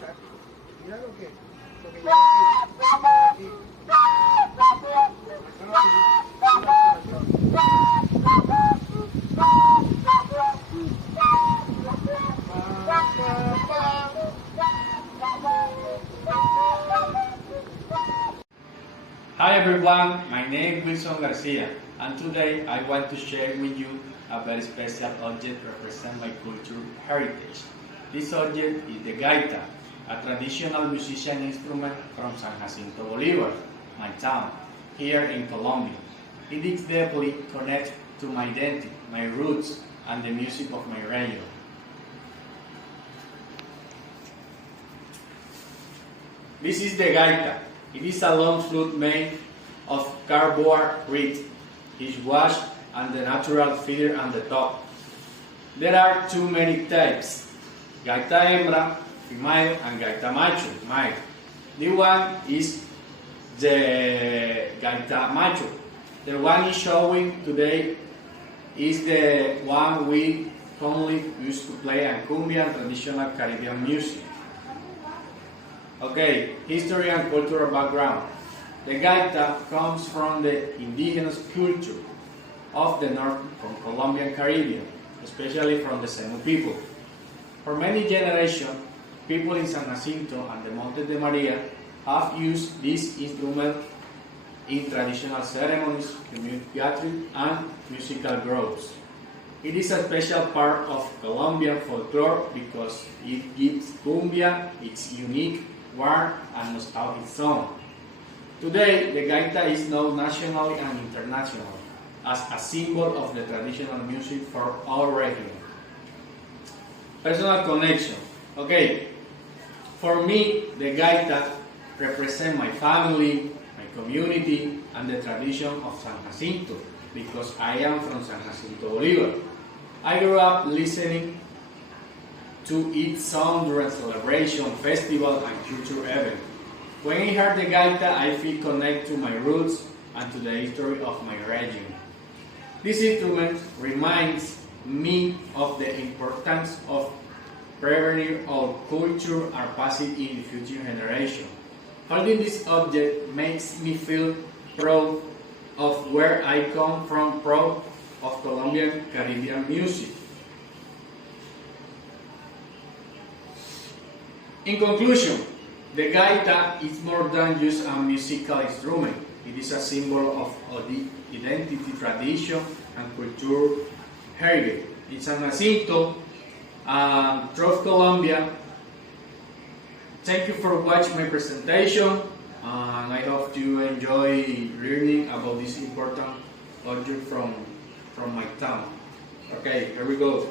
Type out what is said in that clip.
Mira lo que lleva aquí. Hi everyone, my name is Wilson Garcia, and today I want to share with you a very special object represent my cultural heritage. This object is the gaita, a traditional musician instrument from San Jacinto Bolivar, my town, here in Colombia. It is deeply connected to my identity, my roots, and the music of my region. This is the gaita. It is a long flute made of cardboard reed. It is washed and the natural feather on the top. There are too many types: gaita hembra, female, and gaita macho, male. The one is the gaita macho. The one is showing today is the one we commonly used to play in cumbia and traditional Caribbean music. Okay, history and cultural background. The gaita comes from the indigenous culture of the north from Colombian Caribbean, especially from the Semu people. For many generations, people in San Jacinto and the Monte de Maria have used this instrument in traditional ceremonies, community gatherings, and musical groups. It is a special part of Colombian folklore because it gives cumbia its unique, warm, and nostalgic sound. Today, the gaita is known nationally and internationally as a symbol of the traditional music for our region. Personal connection. Okay, for me, the gaita represents my family, my community, and the tradition of San Jacinto because I am from San Jacinto Bolivar. I grew up listening to its sound during celebration, festival, and cultural events. When I hear the gaita, I feel connected to my roots and to the history of my region. This instrument reminds me of the importance of preserving our culture and passing it in future generations. Holding this object makes me feel proud of where I come from, proud of Colombian Caribbean music. In conclusion, the gaita is more than just a musical instrument. It is a symbol of identity, tradition, and cultural heritage. In San Jacinto, throughout Colombia. Thank you for watching my presentation, and I hope you enjoy learning about this important object from my town. Okay, here we go.